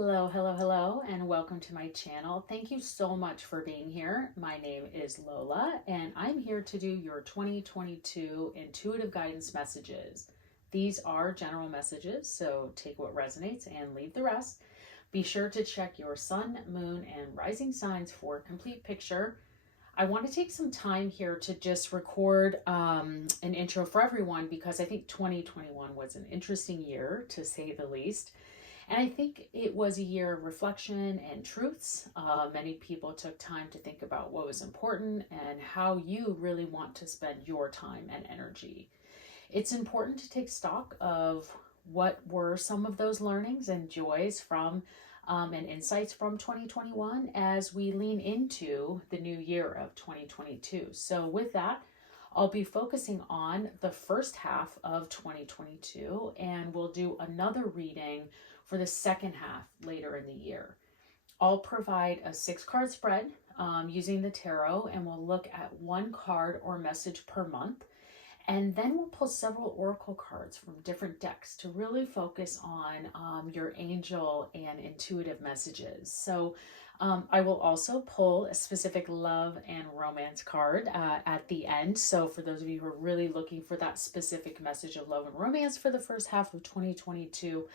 Hello, hello, hello, and welcome to my channel. Thank you so much for being here. My name is Lola, and I'm here to do your 2022 intuitive guidance messages. These are general messages, so take what resonates and leave the rest. Be sure to check your sun, moon, and rising signs for a complete picture. I want to take some time here to just record an intro for everyone because I think 2021 was an interesting year, to say the least. And I think it was a year of reflection and truths. Many people took time to think about what was important and how you really want to spend your time and energy. It's important to take stock of what were some of those learnings and joys from and insights from 2021 as we lean into the new year of 2022. So with that, I'll be focusing on the first half of 2022, and we'll do another reading for the second half later in the year. I'll provide a 6-card spread using the tarot, and we'll look at one card or message per month. And then we'll pull several oracle cards from different decks to really focus on your angel and intuitive messages. So I will also pull a specific love and romance card at the end. So for those of you who are really looking for that specific message of love and romance for the first half of 2022,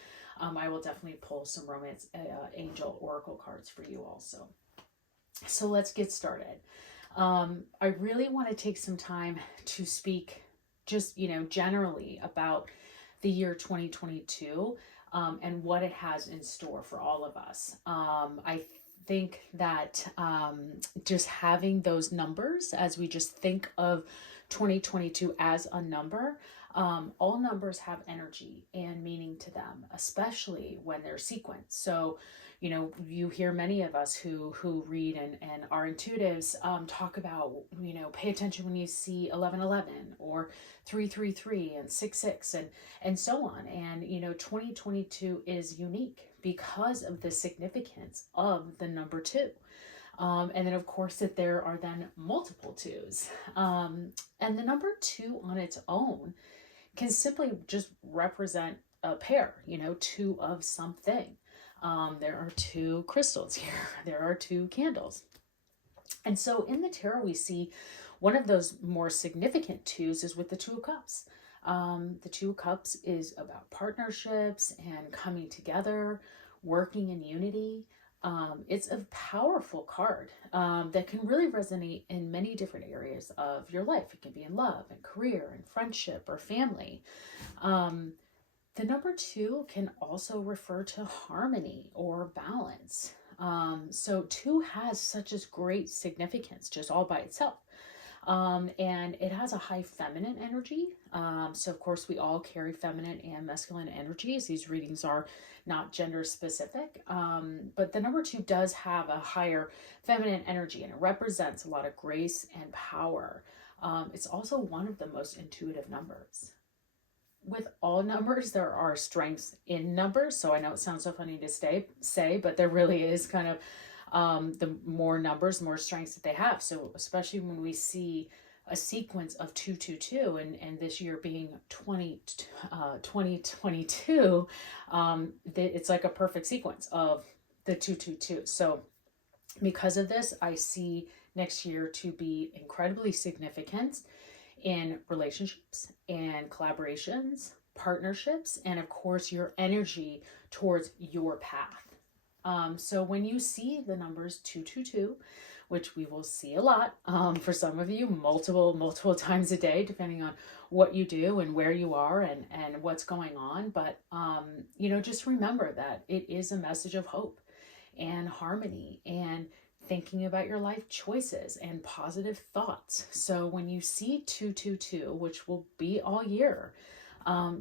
I will definitely pull some romance angel oracle cards for you also. So let's get started. I really want to take some time to speak just, generally about the year 2022 and what it has in store for all of us. I think that just having those numbers, as we just think of 2022 as a number, all numbers have energy and meaning to them, especially when they're sequenced. So, you hear many of us who read and are intuitives talk about, pay attention when you see 1111 or 333 and 66 and so on. And, 2022 is unique because of the significance of the number 2. And then, of course, that there are then multiple 2s. And the number 2 on its own can simply just represent a pair, 2 of something. There are 2 crystals here. There are 2 candles. And so in the tarot, we see one of those more significant 2s is with the 2 of Cups. The 2 of Cups is about partnerships and coming together, working in unity. It's a powerful card that can really resonate in many different areas of your life. It can be in love and career and friendship or family. The number 2 can also refer to harmony or balance. So 2 has such a great significance just all by itself. And it has a high feminine energy. So of course we all carry feminine and masculine energies. These readings are not gender specific. But the number 2 does have a higher feminine energy, and it represents a lot of grace and power. It's also one of the most intuitive numbers. With all numbers, there are strengths in numbers. So I know it sounds so funny to say, but there really is kind of the more numbers, more strengths that they have. So especially when we see a sequence of 222 and this year being 2022, it's like a perfect sequence of the 222. So because of this, I see next year to be incredibly significant in relationships and collaborations, partnerships, and of course your energy towards your path. So when you see the numbers 222, which we will see a lot for some of you multiple times a day, depending on what you do and where you are and what's going on. But, just remember that it is a message of hope and harmony and thinking about your life choices and positive thoughts. So when you see 222, which will be all year,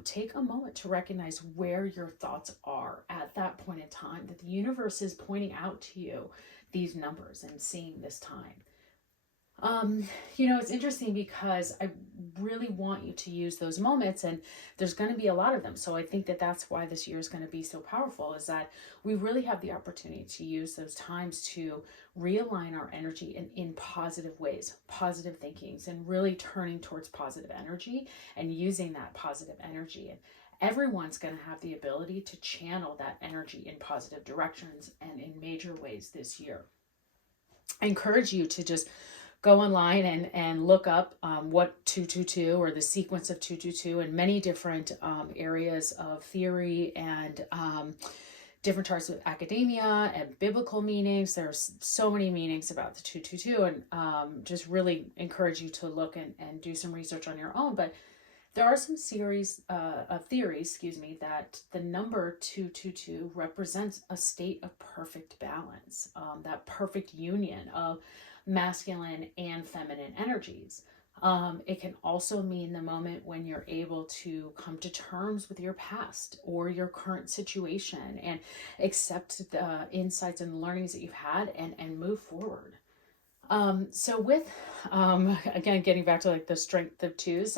take a moment to recognize where your thoughts are at that point in time, that the universe is pointing out to you these numbers and seeing this time. It's interesting because I really want you to use those moments, and there's going to be a lot of them. So I think that that's why this year is going to be so powerful, is that we really have the opportunity to use those times to realign our energy in positive ways, positive thinkings, and really turning towards positive energy and using that positive energy. everyone's going to have the ability to channel that energy in positive directions and in major ways this year. I encourage you to just go online and look up what 222 or the sequence of 222 and many different areas of theory and different parts of academia and biblical meanings. There's so many meanings about the 222, and just really encourage you to look and do some research on your own. But there are some series of theories, that the number 222 represents a state of perfect balance, that perfect union of masculine and feminine energies. It can also mean the moment when you're able to come to terms with your past or your current situation and accept the insights and learnings that you've had and move forward. So with, again, getting back to like the strength of twos,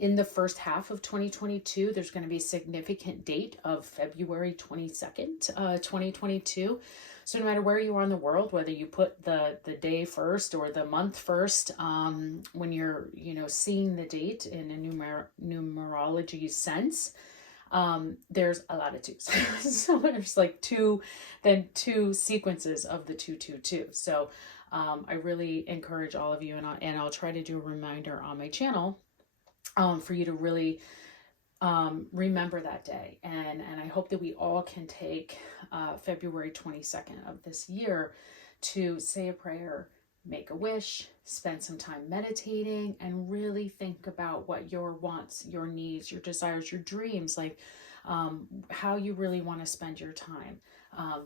in the first half of 2022, there's going to be a significant date of February 22nd, 2022. So no matter where you are in the world, whether you put the day first or the month first, when you're, seeing the date in a numerology sense, there's a lot of twos. So there's like two sequences of the 222. So I really encourage all of you, and I'll try to do a reminder on my channel for you to really remember that day. And I hope that we all can take February 22nd of this year to say a prayer, make a wish, spend some time meditating, and really think about what your wants, your needs, your desires, your dreams, like how you really want to spend your time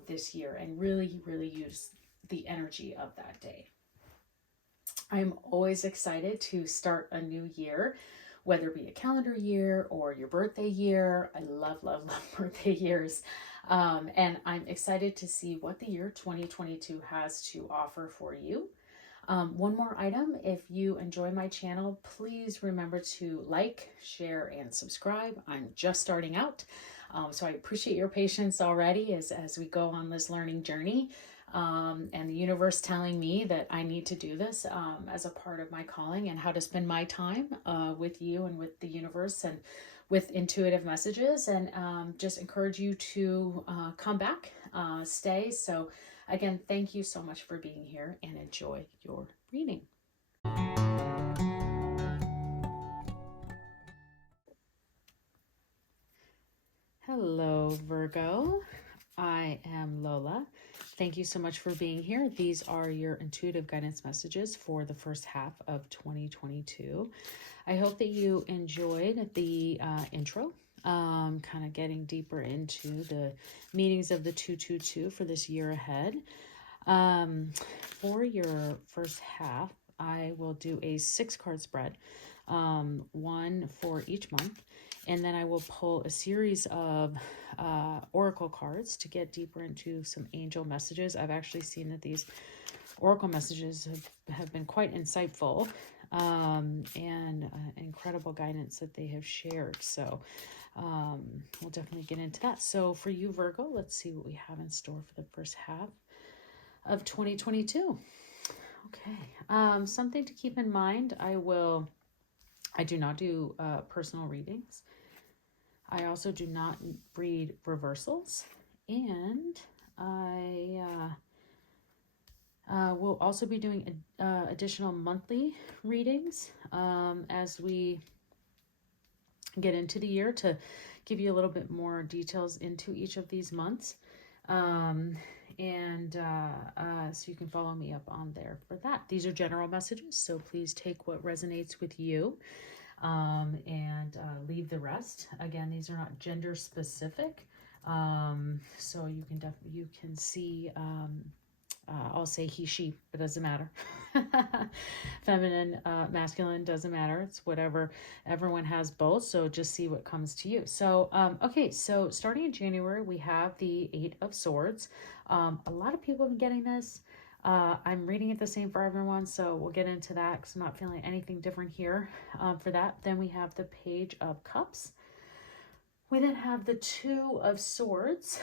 this year, and really, really use the energy of that day. I'm always excited to start a new year, whether it be a calendar year or your birthday year. I love, love, love birthday years. And I'm excited to see what the year 2022 has to offer for you. One more item, if you enjoy my channel, please remember to like, share, and subscribe. I'm just starting out, so I appreciate your patience already as we go on this learning journey. And the universe telling me that I need to do this as a part of my calling, and how to spend my time with you and with the universe and with intuitive messages, and just encourage you to come back, stay. So again, thank you so much for being here, and enjoy your reading. Hello, Virgo. I am Lola. Thank you so much for being here. These are your intuitive guidance messages for the first half of 2022. I hope that you enjoyed the intro, kind of getting deeper into the meanings of the 222 for this year ahead. For your first half, I will do a 6-card spread, one for each month. And then I will pull a series of oracle cards to get deeper into some angel messages. I've actually seen that these oracle messages have been quite insightful, and incredible guidance that they have shared. So we'll definitely get into that. So for you, Virgo, let's see what we have in store for the first half of 2022. Okay, something to keep in mind. I do not do personal readings. I also do not read reversals, and I will also be doing additional monthly readings as we get into the year, to give you a little bit more details into each of these months. So you can follow me up on there for that. These are general messages, so please take what resonates with you, and leave the rest. Again, these are not gender specific, so you can see, I'll say he, she, it doesn't matter. Feminine, masculine, doesn't matter. It's whatever. Everyone has both, so just see what comes to you. So okay, so starting in January, we have the 8 of Swords. A lot of people have been getting this. I'm reading it the same for everyone, so we'll get into that because I'm not feeling anything different here for that. Then we have the Page of Cups. We then have the 2 of Swords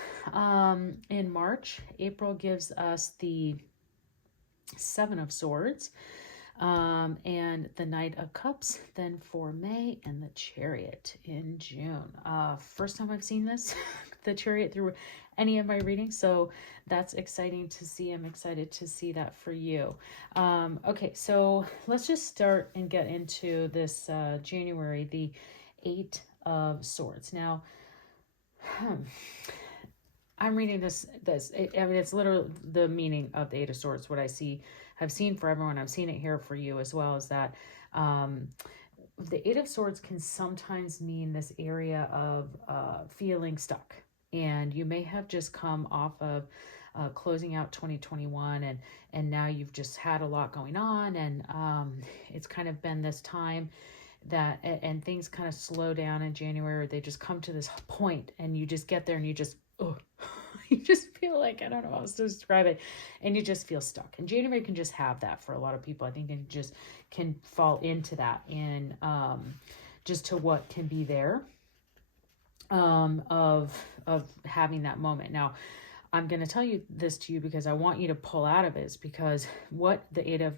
in March. April gives us the 7 of Swords. And the Knight of Cups then for May, and the Chariot in June. First time I've seen this, the Chariot, through any of my readings, so that's exciting to see. I'm excited to see that for you. Okay, so let's just start and get into this January, the Eight of Swords. Now, I'm reading this, I mean, it's literally the meaning of the Eight of Swords. What I have seen for everyone, I've seen it here for you as well, is that the Eight of Swords can sometimes mean this area of feeling stuck. And you may have just come off of closing out 2021, and now you've just had a lot going on, and it's kind of been this time that, and things kind of slow down in January. They just come to this point, and you just get there, and you just, oh, you just feel like, I don't know how else to describe it, and you just feel stuck. And January can just have that for a lot of people. I think it just can fall into that, and just to what can be there of having that moment. Now, I'm going to tell you this to you because I want you to pull out of it, because what the Eight of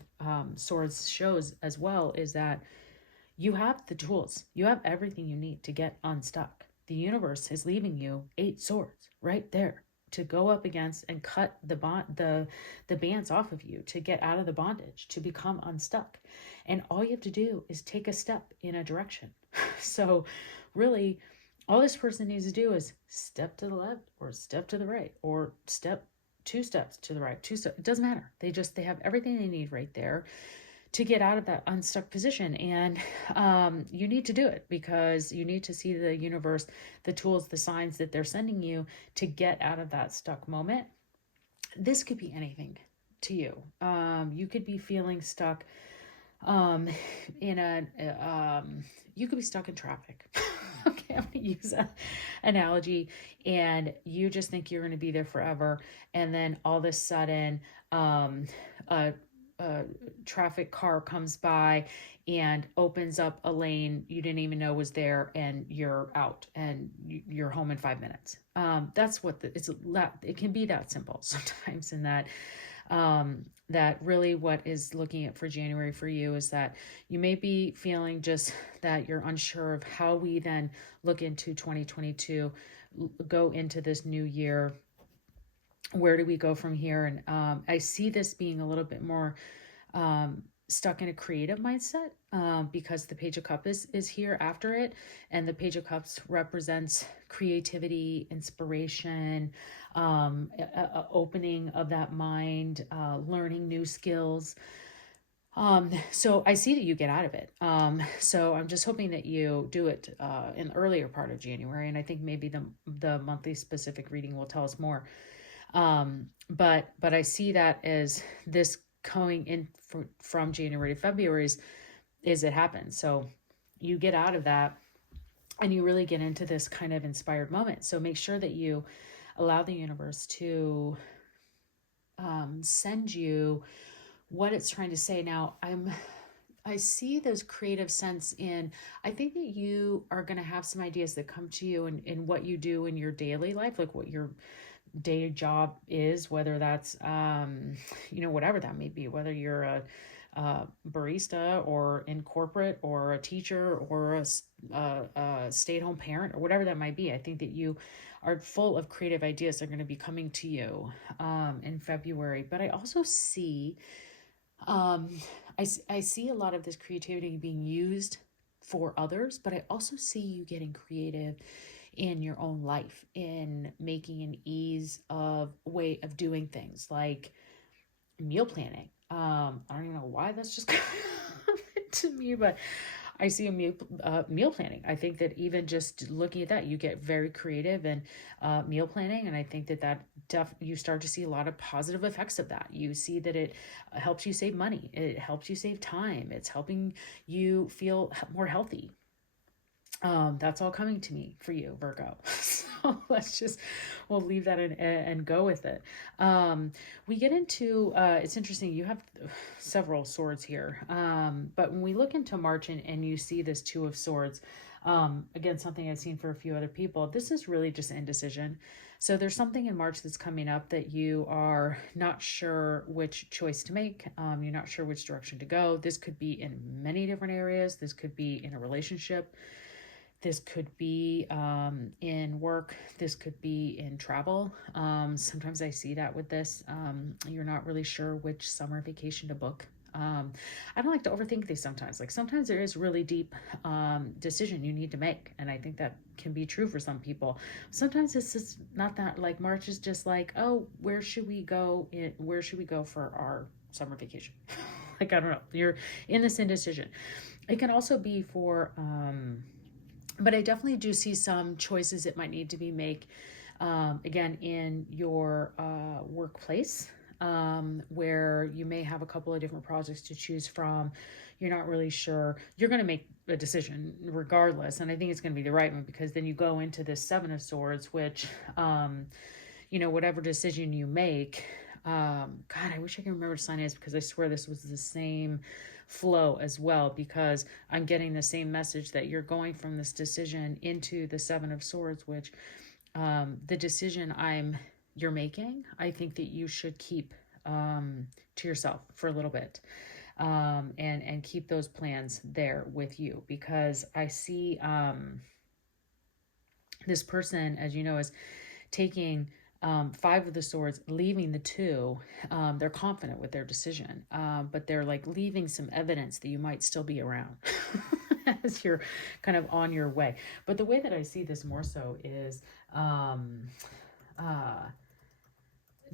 Swords shows as well is that you have the tools. You have everything you need to get unstuck. The universe is leaving you 8 swords right there to go up against and cut the bands off of you, to get out of the bondage, to become unstuck. And all you have to do is take a step in a direction. So really, all this person needs to do is step to the left or step to the right, or step 2 steps to the right, 2 steps. It doesn't matter. They have everything they need right there to get out of that unstuck position. And you need to do it, because you need to see the universe, the tools, the signs that they're sending you to get out of that stuck moment. This could be anything to you. You could be feeling stuck you could be stuck in traffic. Okay, I'm going to use an analogy, and you just think you're going to be there forever, and then all of a sudden a traffic car comes by and opens up a lane you didn't even know was there, and you're out, and you're home in 5 minutes. That's what it can be that simple sometimes. And that really what is looking at for January for you is that you may be feeling just that you're unsure of how we then look into 2022, go into this new year. Where do we go from here? And I see this being a little bit more stuck in a creative mindset, because the Page of Cups is here after it. And the Page of Cups represents creativity, inspiration, opening of that mind, learning new skills. So I see that you get out of it. So I'm just hoping that you do it in the earlier part of January. And I think maybe the monthly specific reading will tell us more. But I see that as this going in from January to February is it happens. So you get out of that, and you really get into this kind of inspired moment. So make sure that you allow the universe to send you what it's trying to say. Now, I see this creative sense in, I think that you are going to have some ideas that come to you in what you do in your daily life, like what your day job is, whether that's, whatever that may be, whether you're a barista, or in corporate, or a teacher, or a stay-at-home parent, or whatever that might be. I think that you are full of creative ideas that are going to be coming to you in February. But I also see, I see a lot of this creativity being used for others, but I also see you getting creative in your own life, in making an ease of way of doing things, like meal planning. I don't even know why that's just coming to me, but I see a meal planning. I think that even just looking at that, you get very creative in meal planning. And I think that you start to see a lot of positive effects of that. You see that it helps you save money. It helps you save time. It's helping you feel more healthy. That's all coming to me for you, Virgo. So we'll leave that in and go with it. We get into, it's interesting, you have several swords here. But when we look into March and you see this Two of Swords, again, something I've seen for a few other people, this is really just indecision. So there's something in March that's coming up that you are not sure which choice to make. You're not sure which direction to go. This could be in many different areas. This could be in a relationship. This could be in work. This could be in travel. Sometimes I see that with this. You're not really sure which summer vacation to book. I don't like to overthink these sometimes. Like sometimes there is really deep decision you need to make. And I think that can be true for some people. Sometimes it's just not that, like March is just like, oh, where should we go? Where should we go for our summer vacation? Like, I don't know. You're in this indecision. It can also be for... but I definitely do see some choices that might need to be made, again, in your workplace, where you may have a couple of different projects to choose from. You're not really sure. You're going to make a decision regardless. And I think it's going to be the right one, because then you go into this Seven of Swords, which, whatever decision you make, God, I wish I could remember to sign it, because I swear this was the same flow as well, because I'm getting the same message that you're going from this decision into the Seven of Swords, which the decision you're making, I think that you should keep to yourself for a little bit, and keep those plans there with you, because I see this person, as you know, is taking Five of the Swords, leaving the Two. They're confident with their decision, but they're like leaving some evidence that you might still be around as you're kind of on your way. But the way that I see this more so is,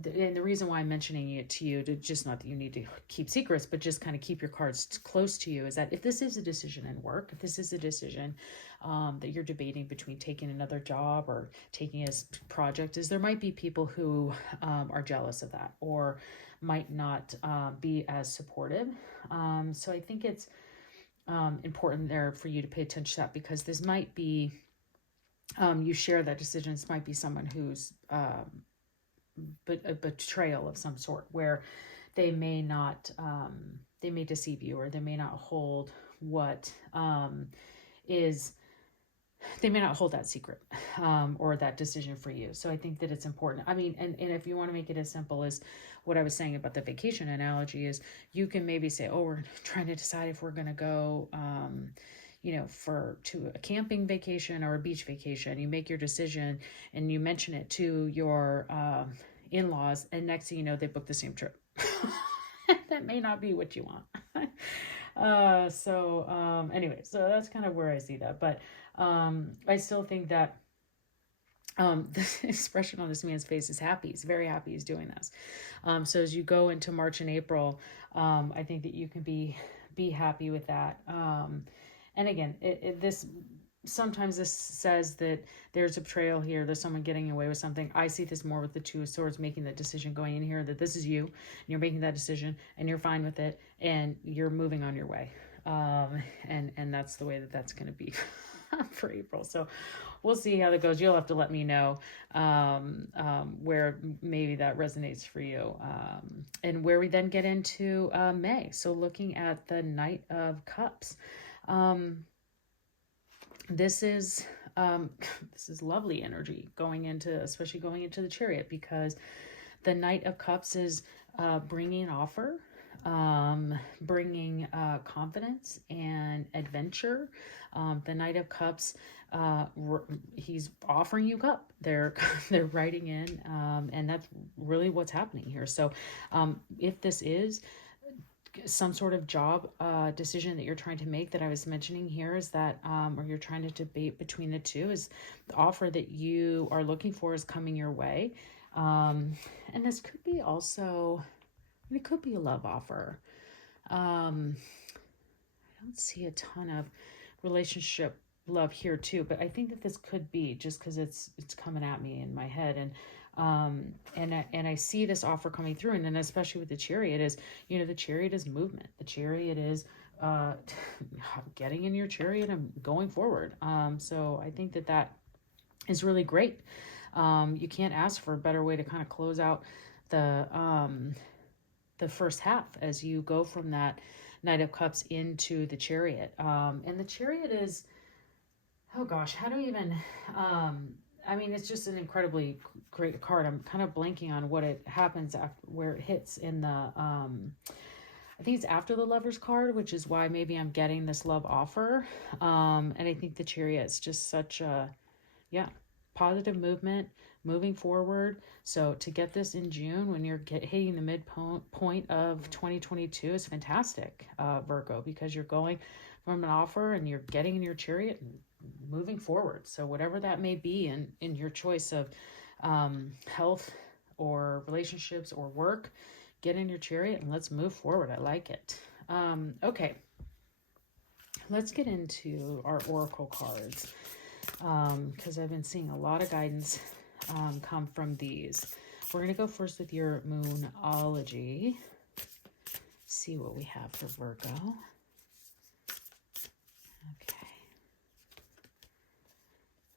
and the reason why I'm mentioning it to you, to just not that you need to keep secrets, but just kind of keep your cards close to you, is that if this is a decision in work, if this is a decision that you're debating between taking another job or taking a project, is there might be people who are jealous of that, or might not be as supportive. So I think it's important there for you to pay attention to that, because this might be, you share that decision. This might be someone who's but a betrayal of some sort, where they may not, they may deceive you, or they may not hold what they may not hold that secret, or that decision for you. So I think that it's important. I mean, and if you want to make it as simple as what I was saying about the vacation analogy, is you can maybe say, oh, we're trying to decide if we're going to go, to a camping vacation or a beach vacation. You make your decision and you mention it to your in-laws, and next thing you know, they book the same trip. That may not be what you want. Anyway, so that's kind of where I see that. But I still think that the expression on this man's face is happy. He's very happy he's doing this. So as you go into March and April, I think that you can be happy with that. And again, sometimes this says that there's a betrayal here. There's someone getting away with something. I see this more with the Two of Swords, making the decision, going in here, that this is you, and you're making that decision, and you're fine with it, and you're moving on your way. And that's the way that's going to be for April. So we'll see how that goes. You'll have to let me know where maybe that resonates for you. And where we then get into May. So looking at the Knight of Cups. This is lovely energy especially going into the Chariot, because the Knight of Cups is bringing offer, bringing confidence and adventure. The Knight of Cups, he's offering you cup. They're writing in, and that's really what's happening here. So if this is some sort of job decision that you're trying to make, that I was mentioning here, is that or you're trying to debate between the two, is the offer that you are looking for is coming your way. And this could be also, it could be a love offer. I don't see a ton of relationship love here too, but I think that this could be, just because it's coming at me in my head. And I see this offer coming through, and then especially with the Chariot, is, the Chariot is movement. The Chariot is getting in your chariot and going forward. So I think that that is really great. You can't ask for a better way to kind of close out the first half as you go from that Knight of Cups into the Chariot. And the Chariot is, oh gosh, how do you even, I mean, it's just an incredibly great card. I'm kind of blanking on what it happens after, where it hits in the, I think it's after the Lover's card, which is why maybe I'm getting this love offer. And I think the Chariot is just such a, yeah, positive movement, moving forward. So to get this in June when you're hitting the midpoint of 2022 is fantastic, Virgo, because you're going from an offer and you're getting in your chariot and moving forward. So whatever that may be in your choice of health or relationships or work, get in your chariot and let's move forward. I like it. Okay, let's get into our oracle cards, because I've been seeing a lot of guidance come from these. We're going to go first with your Moonology. See what we have for Virgo. Okay.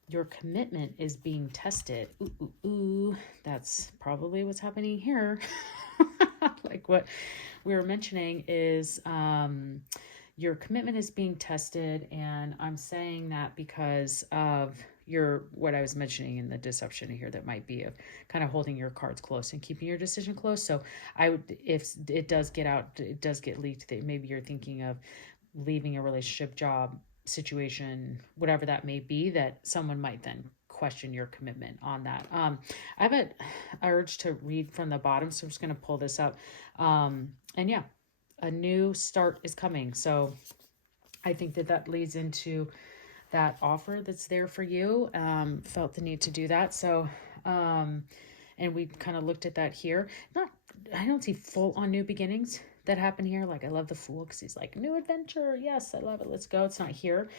Your commitment is being tested. Ooh, ooh, ooh. That's probably what's happening here. Like what we were mentioning is your commitment is being tested, and I'm saying that because of what I was mentioning in the deception here that might be of kind of holding your cards close and keeping your decision close. So I would, if it does get out, it does get leaked that maybe you're thinking of leaving a relationship, job, situation, whatever that may be, that someone might then question your commitment on that. I have an urge to read from the bottom, so I'm just going to pull this up. And yeah, a new start is coming. So I think that that leads into that offer that's there for you. Felt the need to do that. So, and we kind of looked at that here. I don't see full on new beginnings that happen here. Like I love the Fool because he's like, new adventure. Yes, I love it. Let's go. It's not here.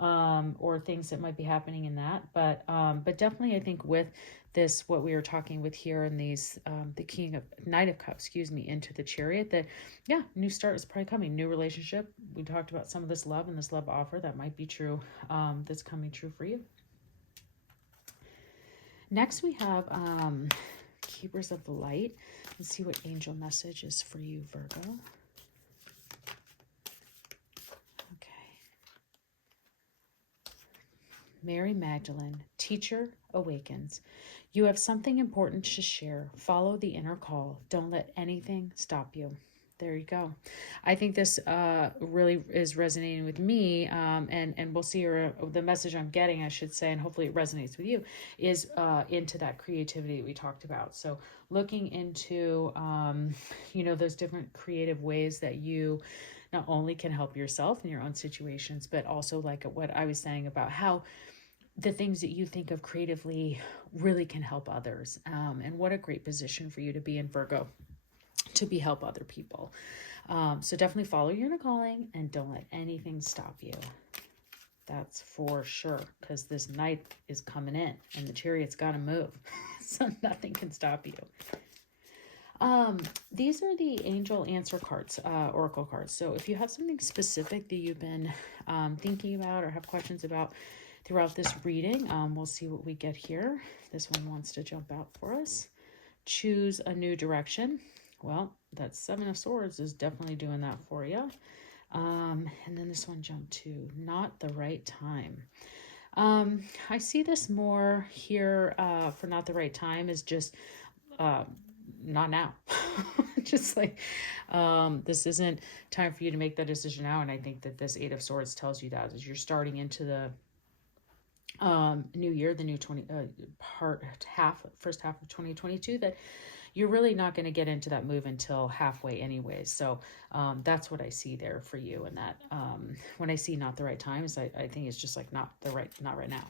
Or things that might be happening in that. But definitely I think with this, what we were talking with here in these, the Knight of Cups, into the Chariot, that, yeah, new start is probably coming. New relationship. We talked about some of this love and this love offer that might be true. That's coming true for you. Next we have, Keepers of the Light. Let's see what angel message is for you, Virgo. Okay. Mary Magdalene, teacher awakens. You have something important to share. Follow the inner call. Don't let anything stop you. There you go. I think this really is resonating with me, and we'll see the message I'm getting, I should say, and hopefully it resonates with you, is into that creativity we talked about. So looking into, those different creative ways that you not only can help yourself in your own situations, but also like what I was saying about how the things that you think of creatively really can help others. And what a great position for you to be in, Virgo, to help other people. So definitely follow your inner calling and don't let anything stop you. That's for sure, because this night is coming in and the Chariot's got to move. So nothing can stop you. These are the angel answer cards, oracle cards. So if you have something specific that you've been thinking about or have questions about throughout this reading, we'll see what we get here. This one wants to jump out for us. Choose a new direction. Well, that Seven of Swords is definitely doing that for you. And then this one jumped to not the right time. I see this more here for not the right time is just not now. Just like this isn't time for you to make that decision now. And I think that this Eight of Swords tells you that as you're starting into the new year, the new first half of 2022, that you're really not going to get into that move until halfway anyways. So that's what I see there for you. And that when I see not the right times, I think it's just like not right now.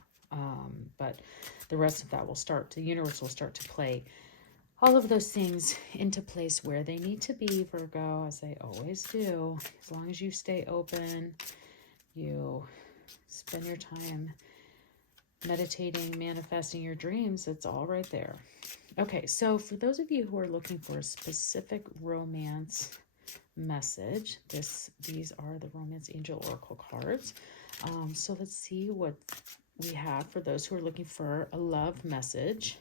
But the rest of that the universe will start to play all of those things into place where they need to be, Virgo, as they always do. As long as you stay open, you spend your time meditating, manifesting your dreams, it's all right there. Okay, so for those of you who are looking for a specific romance message. These are the Romance Angel Oracle cards. So let's see what we have for those who are looking for a love message.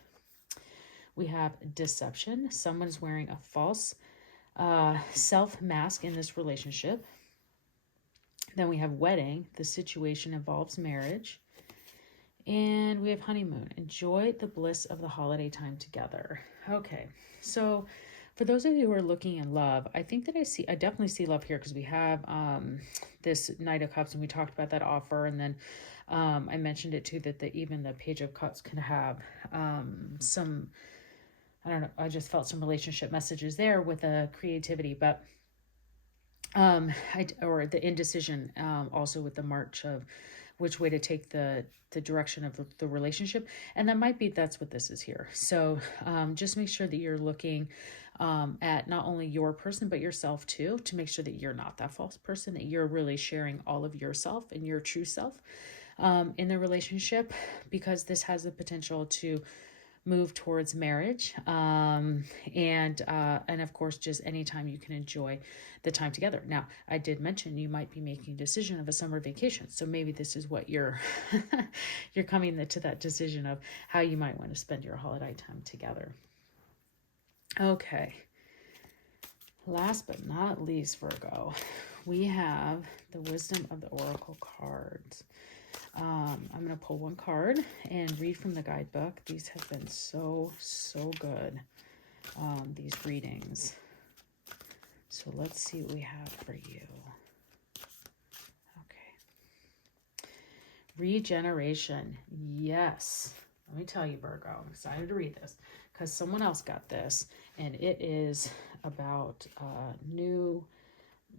We have deception. Someone's wearing a false self mask in this relationship. Then we have wedding. The situation involves marriage. And we have honeymoon. Enjoy the bliss of the holiday time together. Okay, so for those of you who are looking in love, I think that I definitely see love here, because we have this Knight of Cups, and we talked about that offer, and then I mentioned it too, that even the Page of Cups can have some, I don't know, I just felt some relationship messages there with a creativity, but or the indecision also with the March of which way to take the direction of the relationship. And that's what this is here. So just make sure that you're looking at not only your person, but yourself too, to make sure that you're not that false person, that you're really sharing all of yourself and your true self in the relationship, because this has the potential to move towards marriage. And of course, just anytime you can enjoy the time together. Now, I did mention you might be making a decision of a summer vacation. So maybe this is what you're coming to that decision of how you might want to spend your holiday time together. Okay. Last but not least, Virgo, we have the Wisdom of the Oracle cards. I'm going to pull one card and read from the guidebook. These have been so good, these readings. So let's see what we have for you. Okay. Regeneration. Yes. Let me tell you, Virgo, I'm excited to read this because someone else got this, and it is about new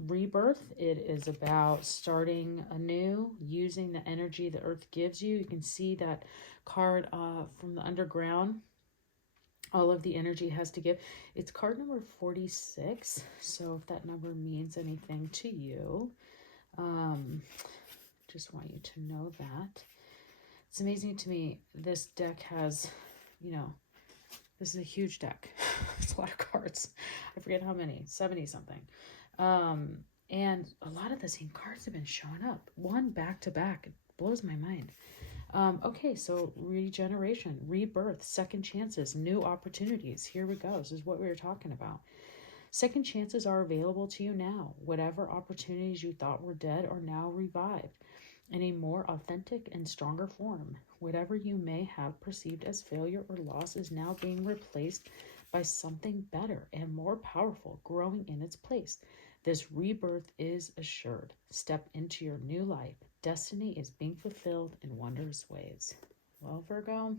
rebirth. It is about starting anew, using the energy the earth gives you. You can see that card from the underground, all of the energy has to give. It's card number 46. So if that number means anything to you, just want you to know that. It's amazing to me. This deck has, this is a huge deck. It's a lot of cards. I forget how many, 70 something. And a lot of the same cards have been showing up, one back to back. It blows my mind. Okay, so regeneration, rebirth, second chances, new opportunities. Here we go. This is what we were talking about. Second chances are available to you now. Whatever opportunities you thought were dead are now revived in a more authentic and stronger form. Whatever you may have perceived as failure or loss is now being replaced by something better and more powerful, growing in its place. This rebirth is assured. Step into your new life. Destiny is being fulfilled in wondrous ways. Well, Virgo,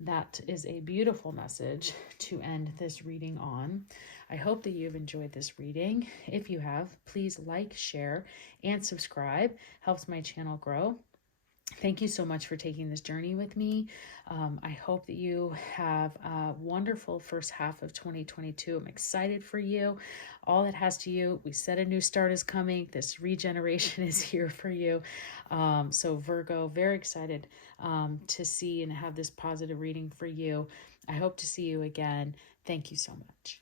that is a beautiful message to end this reading on. I hope that you've enjoyed this reading. If you have, please like, share, and subscribe. Helps my channel grow. Thank you so much for taking this journey with me. I hope that you have a wonderful first half of 2022. I'm excited for you. All it has to you. We said a new start is coming. This regeneration is here for you. So Virgo, very excited to see and have this positive reading for you. I hope to see you again. Thank you so much.